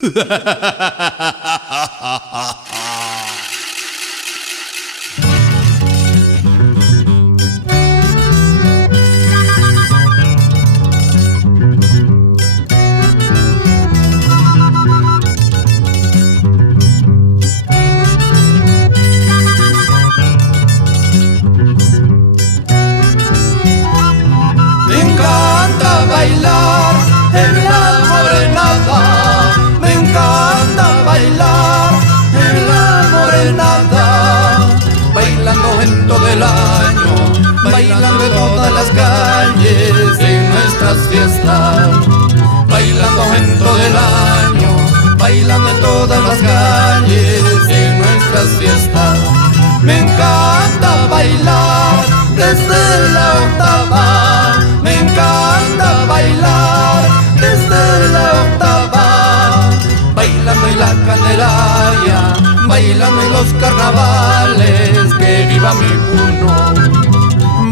Me encanta bailar en la morenada, me encanta bailar en la morenada, bailando en todo el año, bailando en todas las calles en nuestras fiestas, bailando en todo el año, bailando en todas las calles en nuestras fiestas. Me encanta bailar desde la octava, me encanta bailar desde la octava, bailando en la Candelaria, bailando en los carnavales, que viva mi Puno.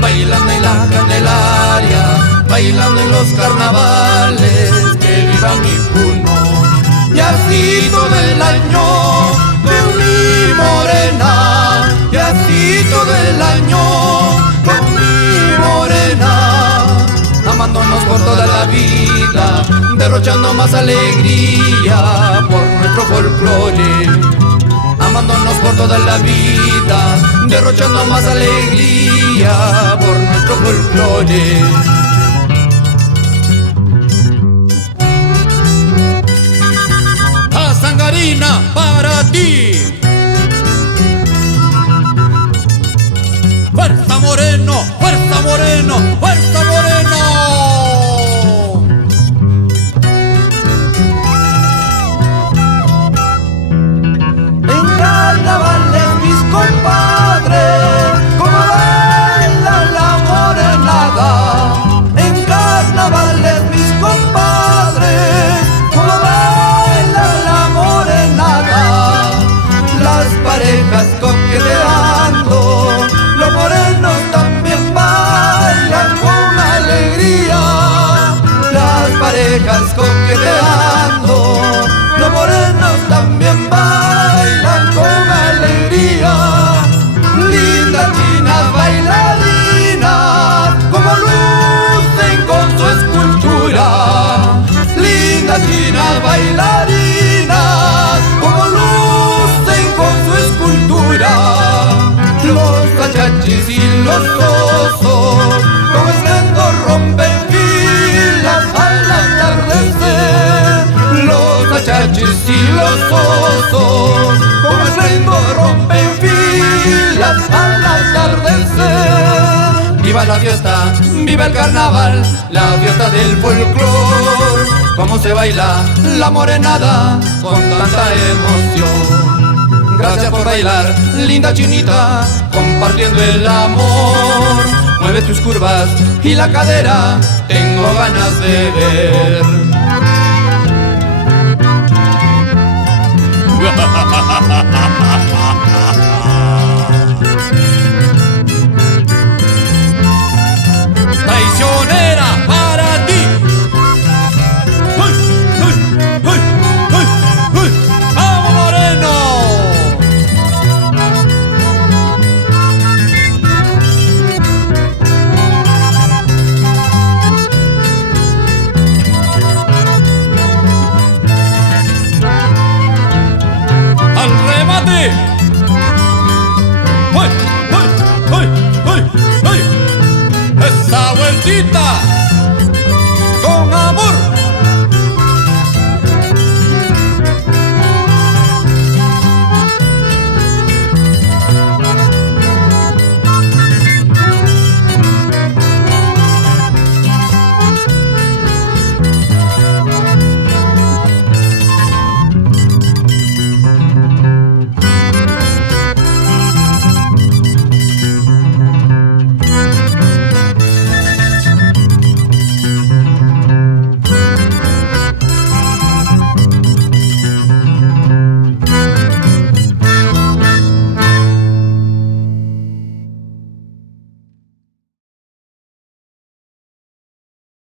Bailando en la Candelaria, bailando en los carnavales, que viva mi Puno. Y así todo el año con mi morena, y así todo el año con mi morena, amándonos por toda la vida, derrochando más alegría por nuestro folclore. Amándonos por toda la vida, derrochando más alegría por nuestro folclore. Sangarina para ti. Fuerza Moreno, fuerza Moreno, fuerza Moreno. En carnavales mis compadres, como baila la morenada. En carnavales mis compadres, como baila la morenada. Las parejas coqueteando, los morenos también bailan con alegría. Las parejas coqueteando, los morenos también bailan con alegría. Lindas chinas bailarinas, como lucen con su escultura. Lindas chinas bailarinas, como lucen con su escultura. Los cachachis y los osos, con estruendo rompen filas al atardecer. Los cachachis y los osos, con estruendo rompen filas al atardecer. Viva la fiesta, viva el carnaval, la fiesta del folclor. Cómo se baila la morenada con tanta emoción. Gracias por bailar, linda chinita, compartiendo el amor. Mueve tus curvas y la cadera, tengo ganas de ver. Traicionera para ti. ¡Vamos Moreno! ¡Al remate! ¡Uy! ¡Uy! ¡Uy! ¡Uy! ¡Uy! ¡Esa vueltita!